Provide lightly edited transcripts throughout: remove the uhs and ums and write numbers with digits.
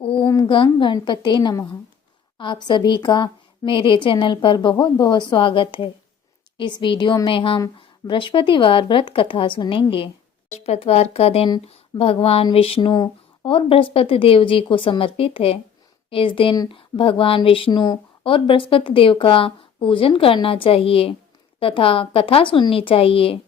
ओम गं गणपते नमः। आप सभी का मेरे चैनल पर बहुत बहुत स्वागत है। इस वीडियो में हम बृहस्पतिवार व्रत कथा सुनेंगे। बृहस्पतिवार का दिन भगवान विष्णु और बृहस्पति देव जी को समर्पित है। इस दिन भगवान विष्णु और बृहस्पति देव का पूजन करना चाहिए तथा कथा सुननी चाहिए।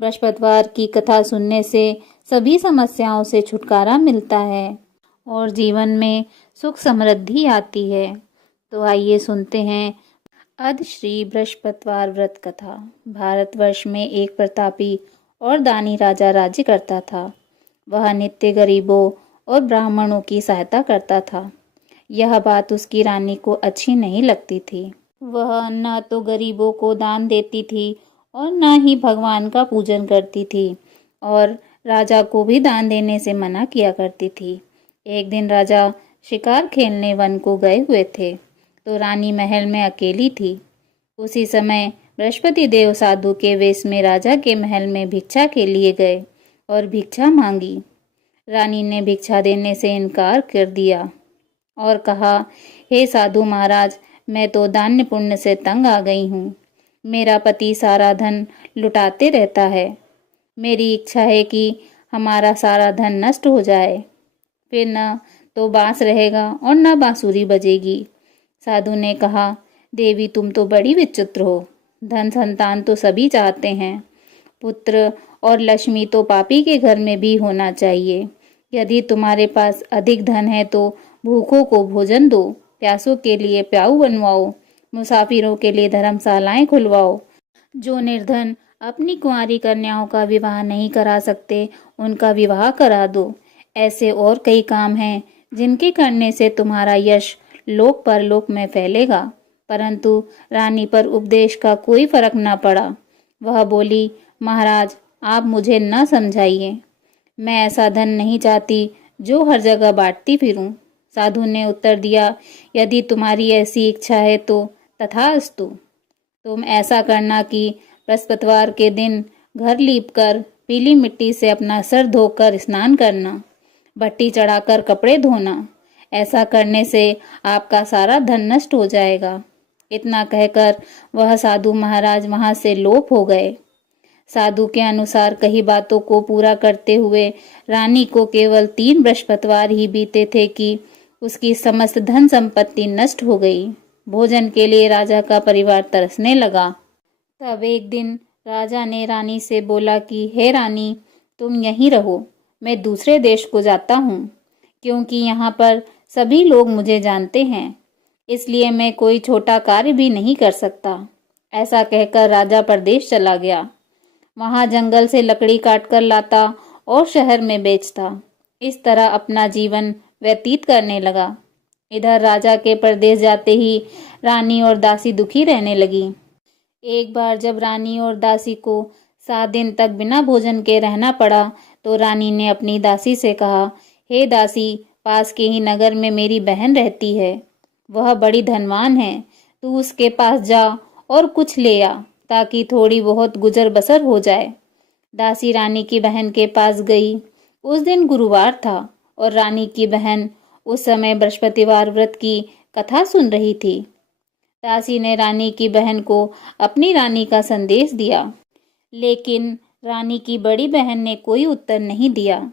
बृहस्पतिवार की कथा सुनने से सभी समस्याओं से छुटकारा मिलता है और जीवन में सुख समृद्धि आती है। तो आइए सुनते हैं अद श्री बृहस्पतिवार व्रत कथा। भारतवर्ष में एक प्रतापी और दानी राजा राज्य करता था। वह नित्य गरीबों और ब्राह्मणों की सहायता करता था। यह बात उसकी रानी को अच्छी नहीं लगती थी। वह न तो गरीबों को दान देती थी और न ही भगवान का पूजन करती थी और राजा को भी दान देने से मना किया करती थी। एक दिन राजा शिकार खेलने वन को गए हुए थे तो रानी महल में अकेली थी। उसी समय बृहस्पति देव साधु के वेश में राजा के महल में भिक्षा के लिए गए और भिक्षा मांगी। रानी ने भिक्षा देने से इनकार कर दिया और कहा, हे साधु महाराज, मैं तो दान्य पुण्य से तंग आ गई हूँ। मेरा पति सारा धन लुटाते रहता है। मेरी इच्छा है कि हमारा सारा धन नष्ट हो जाए, फिर न तो बांस रहेगा और न बांसुरी बजेगी। साधु ने कहा, देवी तुम तो बड़ी विचित्र हो। धन संतान तो सभी चाहते हैं। पुत्र और लक्ष्मी तो पापी के घर में भी होना चाहिए। यदि तुम्हारे पास अधिक धन है तो भूखों को भोजन दो, प्यासों के लिए प्याऊ बनवाओ, मुसाफिरों के लिए धर्मशालाएं खुलवाओ। जो निर्धन अपनी कुंवारी कन्याओं का विवाह नहीं करा सकते उनका विवाह करा दो। ऐसे और कई काम हैं जिनके करने से तुम्हारा यश लोक परलोक में फैलेगा। परंतु रानी पर उपदेश का कोई फर्क न पड़ा। वह बोली, महाराज आप मुझे न समझाइए। मैं ऐसा धन नहीं चाहती जो हर जगह बांटती फिरूं। साधु ने उत्तर दिया, यदि तुम्हारी ऐसी इच्छा है तो तथास्तु। तुम ऐसा करना कि बृहस्पतिवार के दिन घर लीपकर पीली मिट्टी से अपना सर धोकर स्नान करना, भट्टी चढ़ाकर कपड़े धोना। ऐसा करने से आपका सारा धन नष्ट हो जाएगा। इतना कहकर वह साधु महाराज वहां से लोप हो गए। साधु के अनुसार कई बातों को पूरा करते हुए रानी को केवल 3 बृहस्पतिवार ही बीते थे कि उसकी समस्त धन संपत्ति नष्ट हो गई। भोजन के लिए राजा का परिवार तरसने लगा। तब एक दिन राजा ने रानी से बोला कि हे रानी, तुम यहीं रहो, मैं दूसरे देश को जाता हूँ, क्योंकि यहाँ पर सभी लोग मुझे जानते हैं, इसलिए मैं कोई छोटा कार्य भी नहीं कर सकता। ऐसा कहकर राजा परदेश चला गया। वहाँ जंगल से लकड़ी काटकर लाता और शहर में बेचता। इस तरह अपना जीवन व्यतीत करने लगा। इधर राजा के परदेश जाते ही रानी और दासी दुखी रहने लगी। एक बार जब रानी और दासी को 7 दिन तक बिना भोजन के रहना पड़ा तो रानी ने अपनी दासी से कहा, हे दासी, पास के ही नगर में मेरी बहन रहती है। वह बड़ी धनवान है। तू उसके पास जा और कुछ ले आ ताकि थोड़ी बहुत गुजर बसर हो जाए। दासी रानी की बहन के पास गई। उस दिन गुरुवार था और रानी की बहन उस समय बृहस्पतिवार व्रत की कथा सुन रही थी। दासी ने रानी की बहन को अपनी रानी का संदेश दिया, लेकिन रानी की बड़ी बहन ने कोई उत्तर नहीं दिया।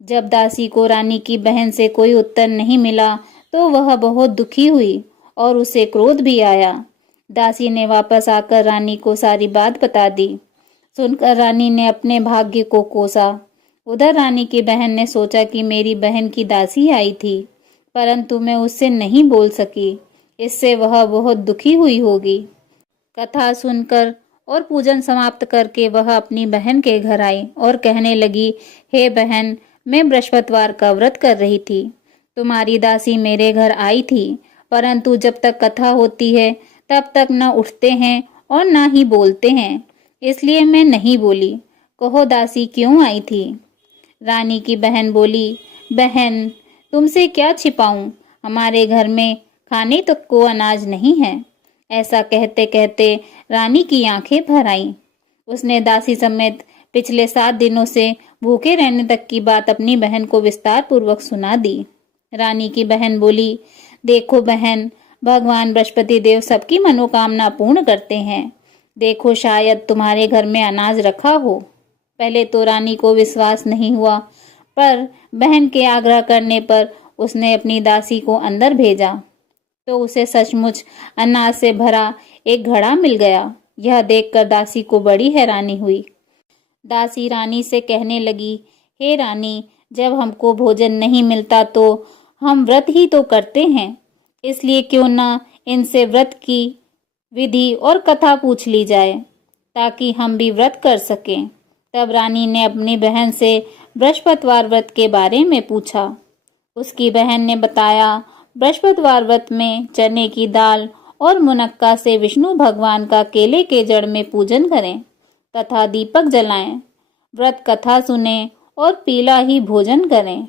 जब दासी को रानी की बहन से कोई उत्तर नहीं मिला तो वह बहुत दुखी हुई और उसे क्रोध भी आया। दासी ने वापस आकर रानी को सारी बात बता दी। सुनकर रानी ने अपने भाग्य को कोसा। उधर रानी की बहन ने सोचा कि मेरी बहन की दासी आई थी, परंतु मैं उससे नहीं बोल सकी, इससे वह बहुत दुखी हुई होगी। कथा सुनकर और पूजन समाप्त करके वह अपनी बहन के घर आई और कहने लगी, हे बहन, मैं बृहस्पतिवार का व्रत कर रही थी। तुम्हारी दासी मेरे घर आई थी, परंतु जब तक कथा होती है तब तक न उठते हैं और न ही बोलते हैं, इसलिए मैं नहीं बोली। कहो दासी क्यों आई थी? रानी की बहन बोली, बहन तुमसे क्या छिपाऊं, हमारे घर में खाने तक को अनाज नहीं है। ऐसा कहते कहते रानी की आंखें भर आईं। उसने दासी समेत पिछले 7 दिनों से भूखे रहने तक की बात अपनी बहन को विस्तार पूर्वक सुना दी। रानी की बहन बोली, देखो बहन, भगवान बृहस्पति देव सबकी मनोकामना पूर्ण करते हैं। देखो शायद तुम्हारे घर में अनाज रखा हो। पहले तो रानी को विश्वास नहीं हुआ, पर बहन के आग्रह करने पर उसने अपनी दासी को अंदर भेजा तो उसे सचमुच अनाज से भरा एक घड़ा मिल गया। यह देखकर दासी को बड़ी हैरानी हुई। दासी रानी से कहने लगी, हे रानी, जब हमको भोजन नहीं मिलता तो हम व्रत ही तो करते हैं, इसलिए क्यों ना इनसे व्रत की विधि और कथा पूछ ली जाए ताकि हम भी व्रत कर सकें। तब रानी ने अपनी बहन से बृहस्पतिवार व्रत के बारे में पूछा। उसकी बहन ने बताया, बृहस्पतिवार व्रत में चने की दाल और मुनक्का से विष्णु भगवान का केले के जड़ में पूजन करें तथा दीपक जलाएं, व्रत कथा सुनें और पीला ही भोजन करें।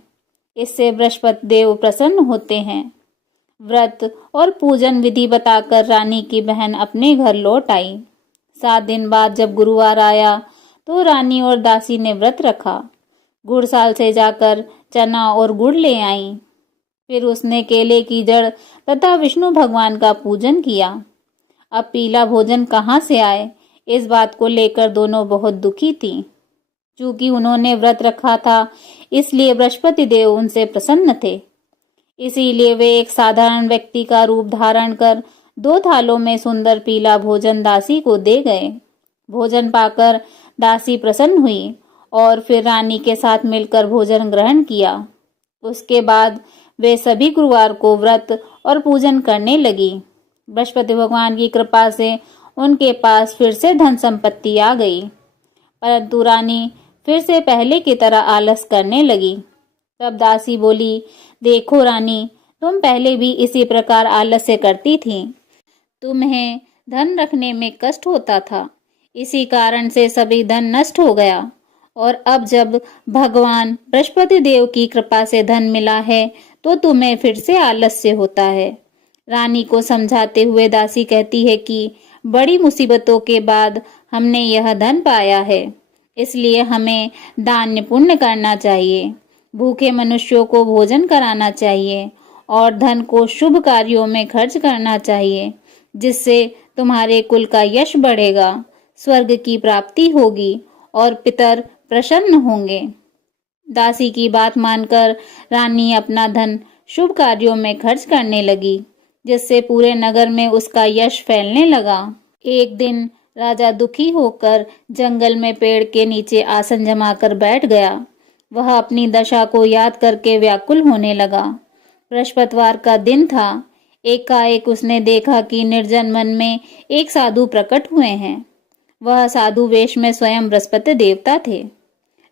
इससे बृहस्पति देव प्रसन्न होते हैं। व्रत और पूजन विधि बताकर रानी की बहन अपने घर लौट आई। 7 दिन बाद जब गुरुवार आया तो रानी और दासी ने व्रत रखा। गुड़साल से जाकर चना और गुड़ ले आई। फिर उसने केले की जड़ तथा विष्णु भगवान का पूजन किया। अब पीला भोजन कहाँ से आए, इस बात को लेकर दोनों बहुत दुखी थीं। चूंकि उन्होंने व्रत रखा था, इसलिए बृहस्पति देव उनसे प्रसन्न थे। इसीलिए वे एक साधारण व्यक्ति का रूप धारण कर 2 थालों में सुंदर पीला भोजन दासी को दे गए। भोजन पाकर दासी प्रसन्न हुई और फिर रानी के साथ मिलकर भोजन ग्रहण किया। उसके बाद वे सभी गुरुवार को व्रत और पूजन करने लगी। बृहस्पति भगवान की कृपा से उनके पास फिर से धन संपत्ति आ गई, परंतु रानी फिर से पहले की तरह आलस करने लगी। तब दासी बोली, देखो रानी, तुम पहले भी इसी प्रकार आलस्य करती थी। तुम्हें धन रखने में कष्ट होता था, इसी कारण से सभी धन नष्ट हो गया, और अब जब भगवान बृहस्पति देव की कृपा से धन मिला है तो तुम्हें फिर से आलस्य होता है। रानी को समझाते हुए दासी कहती है कि बड़ी मुसीबतों के बाद हमने यह धन पाया है, इसलिए हमें दान पुण्य करना चाहिए, भूखे मनुष्यों को भोजन कराना चाहिए और धन को शुभ कार्यों में खर्च करना चाहिए, जिससे तुम्हारे कुल का यश बढ़ेगा, स्वर्ग की प्राप्ति होगी और पितर प्रसन्न होंगे। दासी की बात मानकर रानी अपना धन शुभ कार्यों में खर्च करने लगी, जिससे पूरे नगर में उसका यश फैलने लगा। एक दिन राजा दुखी होकर जंगल में पेड़ के नीचे आसन जमाकर बैठ गया। वह अपनी दशा को याद करके व्याकुल होने लगा। बृहस्पतिवार का दिन था। एकाएक उसने देखा कि निर्जन वन में एक साधु प्रकट हुए हैं। वह साधु वेश में स्वयं बृहस्पति देवता थे।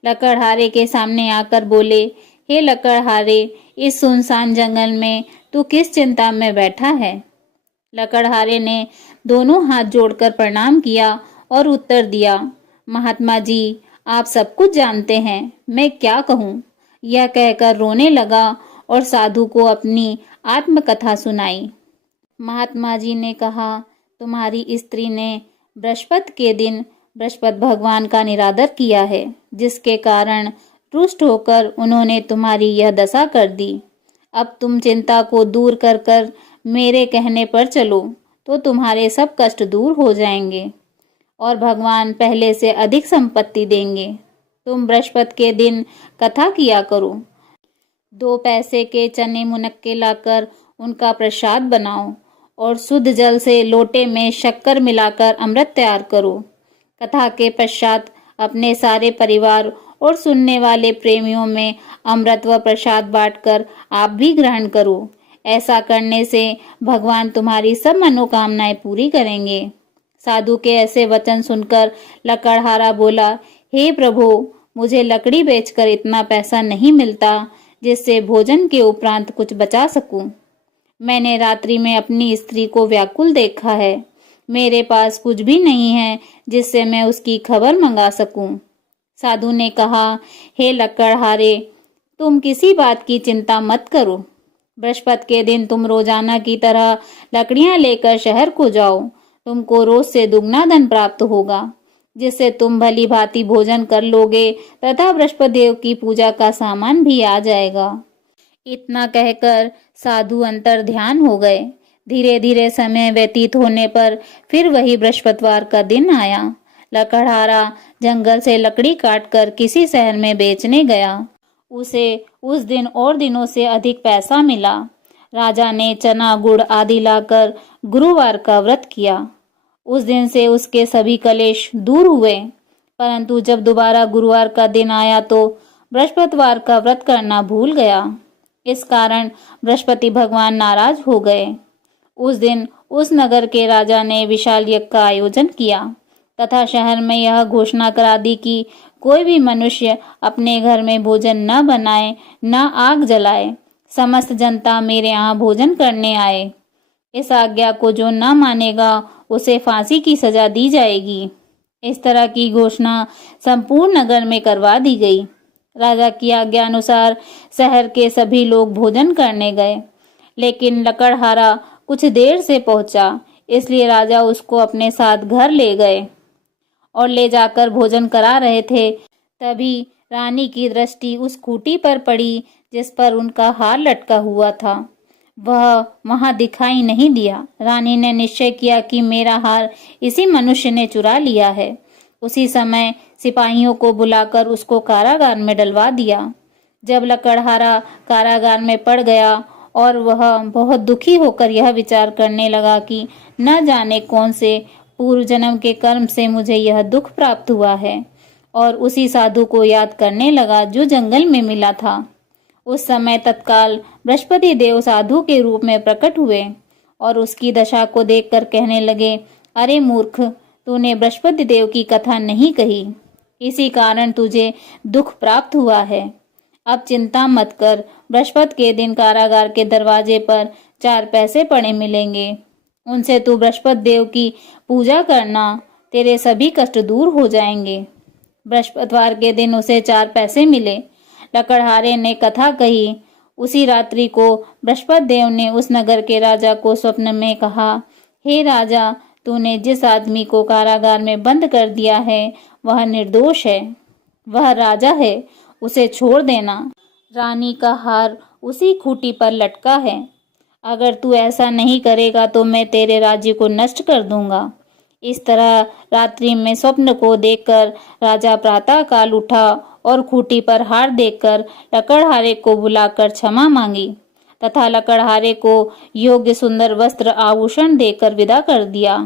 लकड़हारे के सामने आकर बोले, हे लकड़हारे, इस सुनसान जंगल में तू किस चिंता में बैठा है? लकड़हारे ने दोनों हाथ जोड़कर प्रणाम किया और उत्तर दिया, महात्मा जी, आप सब कुछ जानते हैं, मैं क्या कहूँ। यह कहकर रोने लगा और साधु को अपनी आत्मकथा सुनाई। महात्मा जी ने कहा, तुम्हारी स्त्री ने बृहस्पति के दिन बृहस्पति भगवान का निरादर किया है, जिसके कारण रुष्ट होकर उन्होंने तुम्हारी यह दशा कर दी। अब तुम चिंता को दूर कर कर मेरे कहने पर चलो तो तुम्हारे सब कष्ट दूर हो जाएंगे और भगवान पहले से अधिक संपत्ति देंगे। तुम बृहस्पति के दिन कथा किया करो। 2 पैसे के चने मुनक्के लाकर उनका प्रसाद बनाओ और शुद्ध जल से लोटे में शक्कर मिलाकर अमृत तैयार करो। कथा के पश्चात अपने सारे परिवार और सुनने वाले प्रेमियों में अमृत व प्रसाद बांटकर आप भी ग्रहण करो। ऐसा करने से भगवान तुम्हारी सब मनोकामनाएं पूरी करेंगे। साधु के ऐसे वचन सुनकर लकड़हारा बोला, हे प्रभु, मुझे लकड़ी बेचकर इतना पैसा नहीं मिलता जिससे भोजन के उपरांत कुछ बचा सकूं। मैंने रात्रि में अपनी स्त्री को व्याकुल देखा है। मेरे पास कुछ भी नहीं है जिससे मैं उसकी खबर मंगा सकूं। साधु ने कहा, हे लकड़हारे, तुम किसी बात की चिंता मत करो। बृहस्पति के दिन तुम रोजाना की तरह लकड़ियां लेकर शहर को जाओ। तुमको रोज से दुगना धन प्राप्त होगा, जिससे तुम भली भांति भोजन कर लोगे तथा बृहस्पति देव की पूजा का सामान भी आ जाएगा। इतना कहकर साधु अंतर ध्यान हो गए। धीरे धीरे समय व्यतीत होने पर फिर वही बृहस्पतिवार का दिन आया। लकड़हारा जंगल से लकड़ी काटकर किसी शहर में बेचने गया। उसे उस दिन और दिनों से अधिक पैसा मिला। राजा ने चना गुड़ आदि लाकर गुरुवार का व्रत किया। उस दिन से उसके सभी कलेश दूर हुए। परंतु जब दोबारा गुरुवार का दिन आया तो बृहस्पतिवार का व्रत करना भूल गया। इस कारण बृहस्पति भगवान नाराज हो गए। उस दिन उस नगर के राजा ने विशाल यज्ञ का आयोजन किया तथा शहर में यह घोषणा करा दी कि कोई भी मनुष्य अपने घर में भोजन न बनाए, न आग जलाए। समस्त जनता मेरे यहाँ भोजन करने आए। इस आज्ञा को जो न मानेगा उसे फांसी की सजा दी जाएगी। इस तरह की घोषणा संपूर्ण नगर में करवा दी गई। राजा की आज्ञा अनुसार शहर के सभी लोग भोजन करने गए, लेकिन लकड़हारा कुछ देर से पहुंचा, इसलिए राजा उसको अपने साथ घर ले गए और ले जाकर भोजन करा रहे थे। तभी रानी की दृष्टि उस खूंटी पर पड़ी जिस पर उनका हार लटका हुआ था। वह वहां दिखाई नहीं दिया। रानी ने निश्चय किया कि मेरा हार इसी मनुष्य ने चुरा लिया है। उसी समय सिपाहियों को बुलाकर उसको कारागार में डलवा दिया। जब लकड़हारा कारागार में पड़ गया और वह बहुत दुखी होकर यह विचार करने लगा कि न जाने कौन से पूर्व जन्म के कर्म से मुझे यह दुख प्राप्त हुआ है, और उसी साधु को याद करने लगा जो जंगल में मिला था। उस समय तत्काल बृहस्पति देव साधु के रूप में प्रकट हुए और उसकी दशा को देखकर कहने लगे, अरे मूर्ख, तूने बृहस्पति देव की कथा नहीं कही, इसी कारण तुझे दुख प्राप्त हुआ है। अब चिंता मत कर, बृहस्पति के दिन कारागार के दरवाजे पर 4 पैसे पड़े मिलेंगे। उनसे तू बृहस्पति देव की पूजा करना, तेरे सभी कष्ट दूर हो जाएंगे। बृहस्पतिवार के दिन उसे 4 पैसे मिले। लकड़हारे ने कथा कही। उसी रात्रि को बृहस्पति देव ने उस नगर के राजा को स्वप्न में कहा, हे राजा, तूने जिस आदमी को कारागार में बंद कर दिया है वह निर्दोष है, वह राजा है, उसे छोड़ देना। रानी का हार उसी खूंटी पर लटका है। अगर तू ऐसा नहीं करेगा तो मैं तेरे राज्य को नष्ट कर दूंगा। इस तरह रात्रि में स्वप्न को देखकर राजा प्रातः काल उठा और खूंटी पर हार देखकर लकड़हारे को बुलाकर क्षमा मांगी तथा लकड़हारे को योग्य सुंदर वस्त्र आभूषण देकर विदा कर दिया।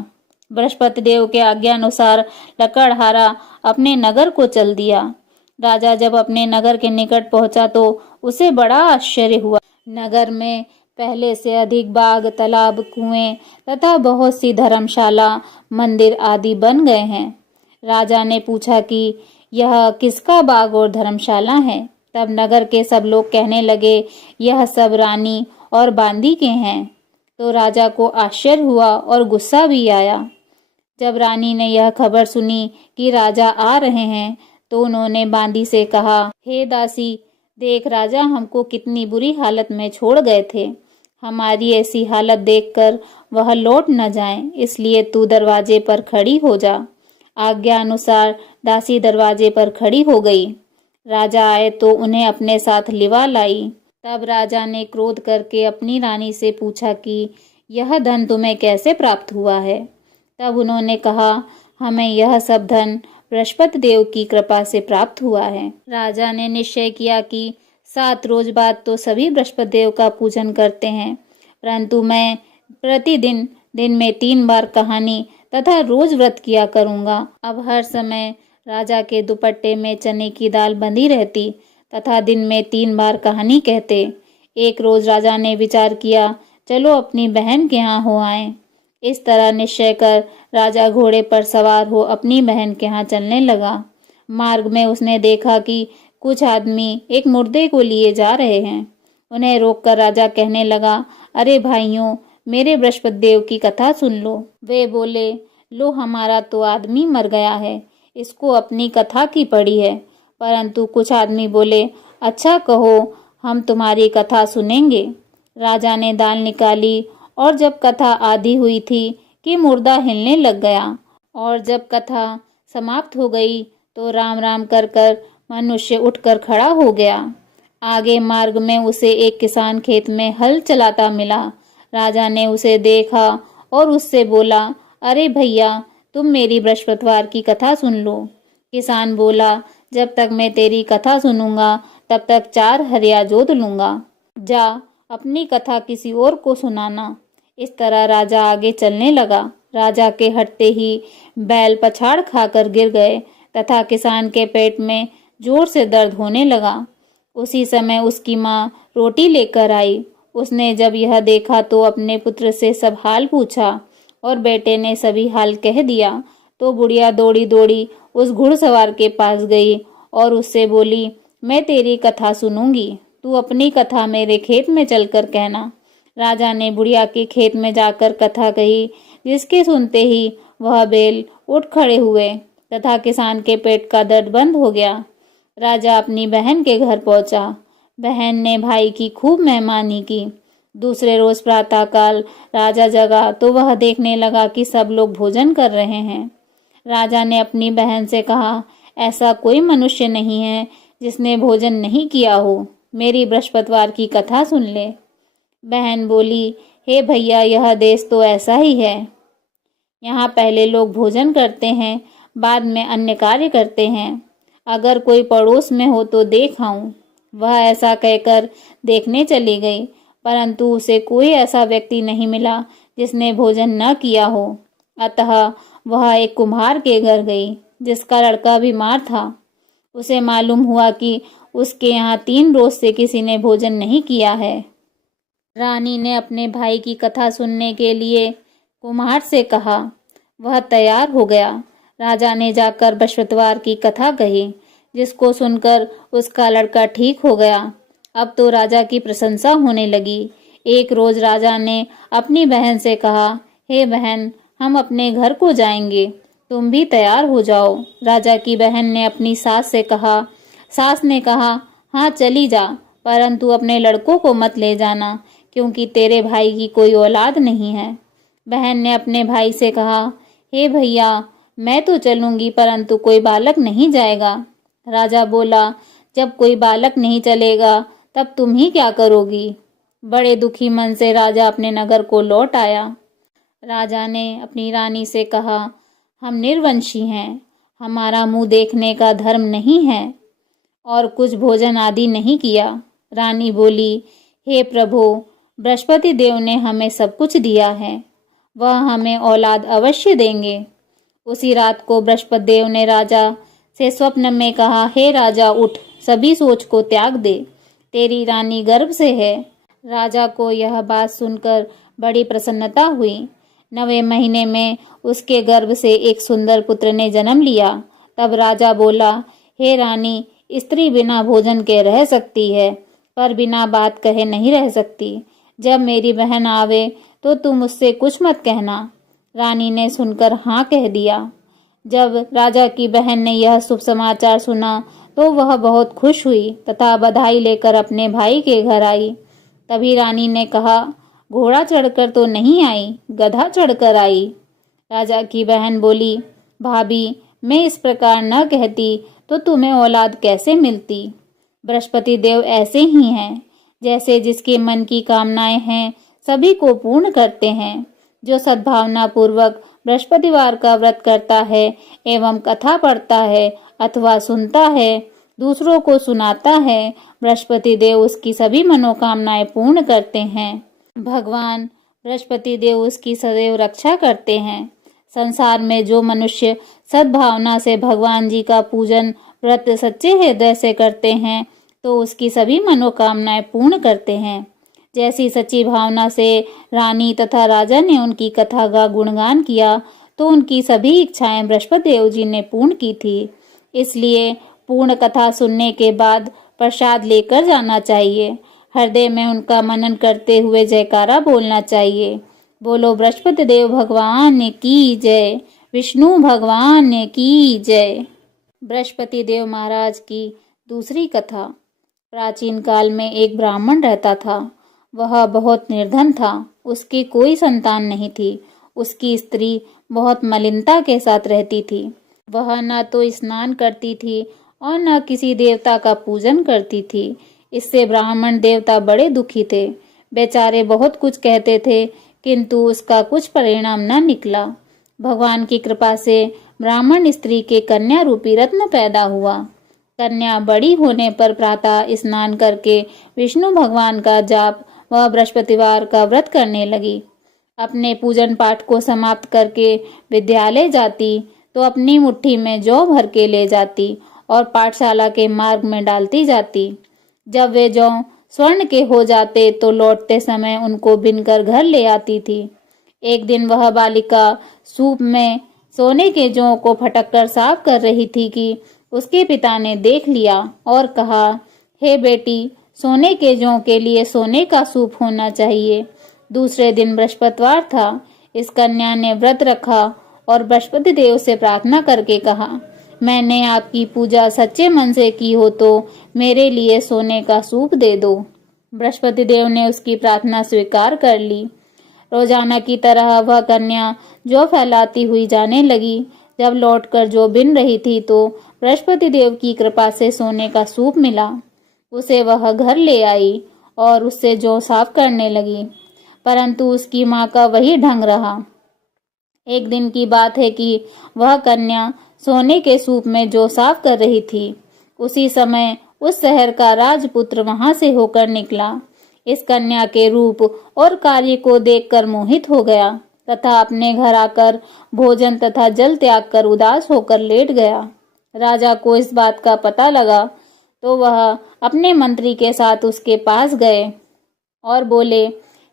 बृहस्पति देव के आज्ञा अनुसार लकड़हारा अपने नगर को चल दिया। राजा जब अपने नगर के निकट पहुंचा तो उसे बड़ा आश्चर्य हुआ। नगर में पहले से अधिक बाग, तालाब, कुएं तथा बहुत सी धर्मशाला, मंदिर आदि बन गए हैं। राजा ने पूछा कि यह किसका बाग और धर्मशाला है। तब नगर के सब लोग कहने लगे, यह सब रानी और बांदी के हैं। तो राजा को आश्चर्य हुआ और गुस्सा भी आया। जब रानी ने यह खबर सुनी कि राजा आ रहे हैं तो उन्होंने बांदी से कहा, हे दासी, देख राजा हमको कितनी बुरी हालत में छोड़ गए थे। हमारी ऐसी हालत देखकर वह लौट न जाएं, इसलिए तू दरवाजे पर खड़ी हो जा। आज्ञा अनुसार दासी दरवाजे पर खड़ी हो गई। राजा आए तो उन्हें अपने साथ लिवा लाई। तब राजा ने क्रोध करके अपनी रानी से पूछा कि यह धन तुम्हें कैसे प्राप्त हुआ है। तब उन्होंने कहा, हमें यह सब धन बृहस्पति देव की कृपा से प्राप्त हुआ है। राजा ने निश्चय किया कि 7 रोज बाद तो सभी बृहस्पति देव का पूजन करते हैं, परंतु मैं प्रतिदिन दिन में 3 बार कहानी तथा रोज व्रत किया करूंगा। अब हर समय राजा के दुपट्टे में चने की दाल बंधी रहती तथा दिन में 3 बार कहानी कहते। एक रोज राजा ने विचार किया, चलो अपनी बहन के यहाँ हो आए। इस तरह निश्चय कर राजा घोड़े पर सवार हो अपनी बहन के यहाँ चलने लगा। मार्ग में उसने देखा कि कुछ आदमी एक मुर्दे को लिए जा रहे हैं। उन्हें रोककर राजा कहने लगा, अरे भाइयों, मेरे बृहस्पति देव की कथा सुन लो। वे बोले, लो हमारा तो आदमी मर गया है, इसको अपनी कथा की पड़ी है। परंतु कुछ आदमी बोले, अच्छा कहो, हम तुम्हारी कथा सुनेंगे। राजा ने दाल निकाली और जब कथा आधी हुई थी कि मुर्दा हिलने लग गया, और जब कथा समाप्त हो गई तो राम राम कर कर मनुष्य उठकर खड़ा हो गया। आगे मार्ग में उसे एक किसान खेत में हल चलाता मिला। राजा ने उसे देखा और उससे बोला, अरे भैया, तुम मेरी बृहस्पतिवार की कथा सुन लो। किसान बोला, जब तक मैं तेरी कथा सुनूंगा तब तक 4 हरिया जोत लूंगा। जा अपनी कथा किसी और को सुनाना। इस तरह राजा आगे चलने लगा। राजा के हटते ही बैल पछाड़ खाकर गिर गए तथा किसान के पेट में जोर से दर्द होने लगा। उसी समय उसकी माँ रोटी लेकर आई। उसने जब यह देखा तो अपने पुत्र से सब हाल पूछा और बेटे ने सभी हाल कह दिया। तो बुढ़िया दौड़ी दौड़ी उस घुड़सवार के पास गई और उससे बोली, मैं तेरी कथा सुनूंगी, तू अपनी कथा मेरे खेत में चलकर कहना। राजा ने बुढ़िया के खेत में जाकर कथा कही, जिसके सुनते ही वह बैल उठ खड़े हुए तथा किसान के पेट का दर्द बंद हो गया। राजा अपनी बहन के घर पहुंचा। बहन ने भाई की खूब मेहमानी की। दूसरे रोज प्रातःकाल राजा जगा तो वह देखने लगा कि सब लोग भोजन कर रहे हैं। राजा ने अपनी बहन से कहा, ऐसा कोई मनुष्य नहीं है जिसने भोजन नहीं किया हो, मेरी बृहस्पतिवार की कथा सुन ले। बहन बोली, हे भैया, यह देश तो ऐसा ही है। यहाँ पहले लोग भोजन करते हैं, बाद में अन्य कार्य करते हैं। अगर कोई पड़ोस में हो तो देख आऊं। वह ऐसा कहकर देखने चली गई, परंतु उसे कोई ऐसा व्यक्ति नहीं मिला जिसने भोजन न किया हो। अतः वह एक कुम्हार के घर गई, जिसका लड़का बीमार था। उसे मालूम हुआ कि उसके यहाँ 3 रोज से किसी ने भोजन नहीं किया है। रानी ने अपने भाई की कथा सुनने के लिए कुम्हार से कहा। वह तैयार हो गया। राजा ने जाकर बृहस्पतिवार की कथा कही, जिसको सुनकर उसका लड़का ठीक हो गया। अब तो राजा की प्रशंसा होने लगी। एक रोज राजा ने अपनी बहन से कहा, हे बहन, हम अपने घर को जाएंगे, तुम भी तैयार हो जाओ। राजा की बहन ने अपनी सास से कहा। सास ने कहा, हाँ चली जा, परंतु अपने लड़कों को मत ले जाना, क्योंकि तेरे भाई की कोई औलाद नहीं है। बहन ने अपने भाई से कहा, हे भैया, मैं तो चलूंगी, परंतु कोई बालक नहीं जाएगा। राजा बोला, जब कोई बालक नहीं चलेगा तब तुम ही क्या करोगी। बड़े दुखी मन से राजा अपने नगर को लौट आया। राजा ने अपनी रानी से कहा, हम निर्वंशी हैं, हमारा मुंह देखने का धर्म नहीं है और कुछ भोजन आदि नहीं किया। रानी बोली, हे प्रभु, बृहस्पति देव ने हमें सब कुछ दिया है, वह हमें औलाद अवश्य देंगे। उसी रात को बृहस्पति देव ने राजा से स्वप्न में कहा, हे राजा, उठ, सभी सोच को त्याग दे, तेरी रानी गर्भ से है। राजा को यह बात सुनकर बड़ी प्रसन्नता हुई। 9वें महीने में उसके गर्भ से एक सुंदर पुत्र ने जन्म लिया। तब राजा बोला, हे रानी, स्त्री बिना भोजन के रह सकती है, पर बिना बात कहे नहीं रह सकती। जब मेरी बहन आवे तो तुम उससे कुछ मत कहना। रानी ने सुनकर हाँ कह दिया। जब राजा की बहन ने यह शुभ समाचार सुना तो वह बहुत खुश हुई तथा बधाई लेकर अपने भाई के घर आई। तभी रानी ने कहा, घोड़ा चढ़कर तो नहीं आई, गधा चढ़कर आई। राजा की बहन बोली, भाभी, मैं इस प्रकार न कहती तो तुम्हें औलाद कैसे मिलती। बृहस्पति देव ऐसे ही हैं, जैसे जिसके मन की कामनाएं हैं सभी को पूर्ण करते हैं। जो सद्भावना पूर्वक बृहस्पतिवार का व्रत करता है एवं कथा पढ़ता है अथवा सुनता है, दूसरों को सुनाता है, बृहस्पति देव उसकी सभी मनोकामनाएं पूर्ण करते हैं। भगवान बृहस्पति देव उसकी सदैव रक्षा करते हैं। संसार में जो मनुष्य सद्भावना से भगवान जी का पूजन व्रत सच्चे हृदय से करते हैं तो उसकी सभी मनोकामनाएं पूर्ण करते हैं। जैसी सच्ची भावना से रानी तथा राजा ने उनकी कथा का गुणगान किया तो उनकी सभी इच्छाएं बृहस्पति देव जी ने पूर्ण की थी। इसलिए पूर्ण कथा सुनने के बाद प्रसाद लेकर जाना चाहिए। हृदय में उनका मनन करते हुए जयकारा बोलना चाहिए। बोलो बृहस्पति देव भगवान की जय, विष्णु भगवान की जय। बृहस्पति देव महाराज की दूसरी कथा। प्राचीन काल में एक ब्राह्मण रहता था। वह बहुत निर्धन था। उसकी कोई संतान नहीं थी। उसकी स्त्री बहुत मलिनता के साथ रहती थी। वह न तो स्नान करती थी और न किसी देवता का पूजन करती थी। इससे ब्राह्मण देवता बड़े दुखी थे। बेचारे बहुत कुछ कहते थे, किंतु उसका कुछ परिणाम न निकला। भगवान की कृपा से ब्राह्मण स्त्री के कन्या रूपी रत्न पैदा हुआ। कन्या बड़ी होने पर प्रातः स्नान करके विष्णु भगवान का जाप व बृहस्पतिवार का व्रत करने लगी। अपने पूजन पाठ को समाप्त करके विद्यालय जाती तो अपनी मुट्ठी में जौ भर के ले जाती और पाठशाला के मार्ग में डालती जाती। जब वे जौ स्वर्ण के हो जाते तो लौटते समय उनको बिनकर घर ले आती थी। एक दिन वह बालिका सूप में सोने के जौ को फटककर साफ कर रही थी कि उसके पिता ने देख लिया और कहा, हे बेटी, सोने के जौ के लिए सोने का सूप होना चाहिए। दूसरे दिन बृहस्पतिवार था। इस कन्या ने व्रत रखा और बृहस्पति देव से प्रार्थना करके कहा, मैंने आपकी पूजा सच्चे मन से की हो तो मेरे लिए सोने का सूप दे दो। बृहस्पति देव ने उसकी प्रार्थना स्वीकार कर ली। रोजाना की तरह वह कन्या जौ फैलाती हुई जाने लगी। जब लौटकर जौ बिन रही थी तो बृहस्पति देव की कृपा से सोने का सूप मिला। उसे वह घर ले आई और उससे जौ साफ करने लगी, परंतु उसकी माँ का वही ढंग रहा। एक दिन की बात है कि वह कन्या सोने के सूप में जौ साफ कर रही थी। उसी समय उस शहर का राजपुत्र वहां से होकर निकला। इस कन्या के रूप और कार्य को देखकर मोहित हो गया तथा अपने घर आकर भोजन तथा जल त्याग कर उदास होकर लेट गया। राजा को इस बात का पता लगा तो वह अपने मंत्री के साथ उसके पास गए और बोले,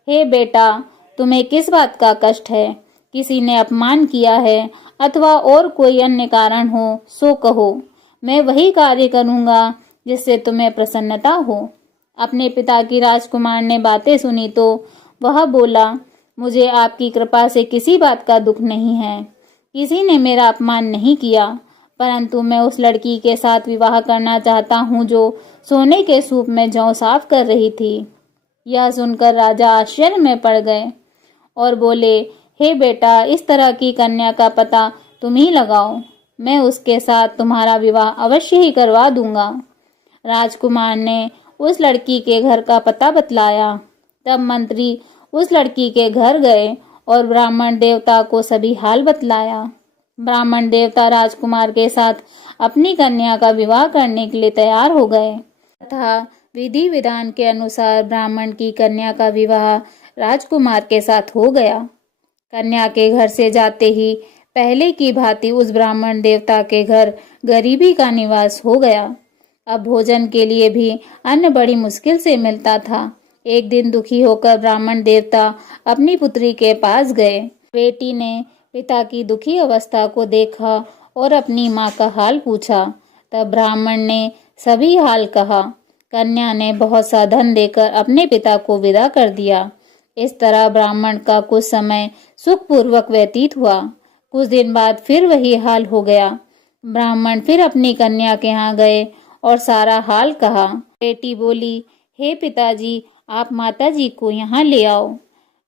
हे बेटा, तुम्हें किस बात का कष्ट है? किसी ने अपमान किया है अथवा और कोई अन्य कारण हो सो कहो। मैं वही कार्य करूंगा जिससे तुम्हें प्रसन्नता हो। अपने पिता की राजकुमार ने बातें सुनी तो वह बोला, मुझे आपकी कृपा से किसी बात का दुख नहीं है। किसी ने मेरा अपमान नहीं किया, परंतु मैं उस लड़की के साथ विवाह करना चाहता हूँ जो सोने के सूप में जौ साफ कर रही थी। यह सुनकर राजा आश्चर्य में पड़ गए और बोले, हे बेटा, इस तरह की कन्या का पता तुम ही लगाओ। मैं उसके साथ तुम्हारा विवाह अवश्य ही करवा दूंगा। राजकुमार ने उस लड़की के घर का पता बतलाया। तब मंत्री उस लड़की के घर गए और ब्राह्मण देवता को सभी हाल बतलाया। ब्राह्मण देवता राजकुमार के साथ अपनी कन्या का विवाह करने के लिए तैयार हो गए तथा विधि विधान के अनुसार ब्राह्मण की कन्या का विवाह राजकुमार के साथ हो गया। कन्या के घर से जाते ही पहले की भांति उस ब्राह्मण देवता के घर गरीबी का निवास हो गया। अब भोजन के लिए भी अन्न बड़ी मुश्किल से मिलता था। एक दिन दुखी होकर ब्राह्मण देवता अपनी पुत्री के पास गए। बेटी ने पिता की दुखी अवस्था को देखा और अपनी माँ का हाल पूछा। तब ब्राह्मण ने सभी हाल कहा। कन्या ने बहुत सा धन देकर अपने पिता को विदा कर दिया। इस तरह ब्राह्मण का कुछ समय सुखपूर्वक व्यतीत हुआ। कुछ दिन बाद फिर वही हाल हो गया। ब्राह्मण फिर अपनी कन्या के यहाँ गए और सारा हाल कहा। बेटी बोली, हे पिताजी, आप माताजी को यहाँ ले आओ।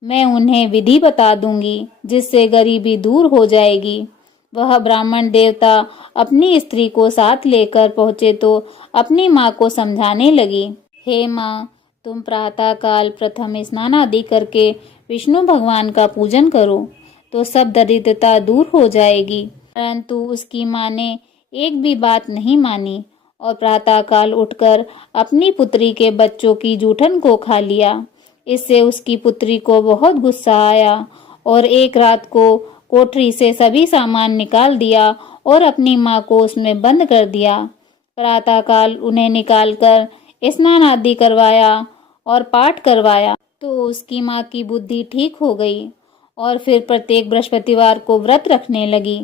मैं उन्हें विधि बता दूंगी जिससे गरीबी दूर हो जाएगी। वह ब्राह्मण देवता अपनी स्त्री को साथ लेकर पहुंचे तो अपनी माँ को समझाने लगी, हे माँ, तुम प्रातः काल प्रथम स्नान आदि करके विष्णु भगवान का पूजन करो तो सब दरिद्रता दूर हो जाएगी। परंतु उसकी माँ ने एक भी बात नहीं मानी और प्रातः काल उठकर अपनी पुत्री के बच्चों की जूठन को खा लिया। इससे उसकी पुत्री को बहुत गुस्सा आया और एक रात को कोठरी से सभी सामान निकाल दिया और अपनी माँ को उसमें बंद कर दिया। प्रातः काल उन्हें निकालकर स्नान आदि करवाया और पाठ करवाया तो उसकी माँ की बुद्धि ठीक हो गई और फिर प्रत्येक बृहस्पतिवार को व्रत रखने लगी।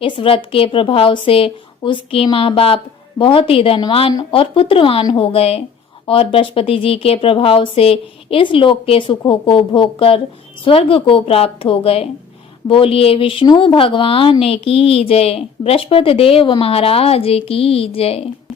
इस व्रत के प्रभाव से उसकी माँ बाप बहुत ही धनवान और पुत्रवान हो गए और बृहस्पति जी के प्रभाव से इस लोक के सुखों को भोगकर स्वर्ग को प्राप्त हो गए। बोलिए विष्णु भगवान की जय, बृहस्पति देव महाराज की जय।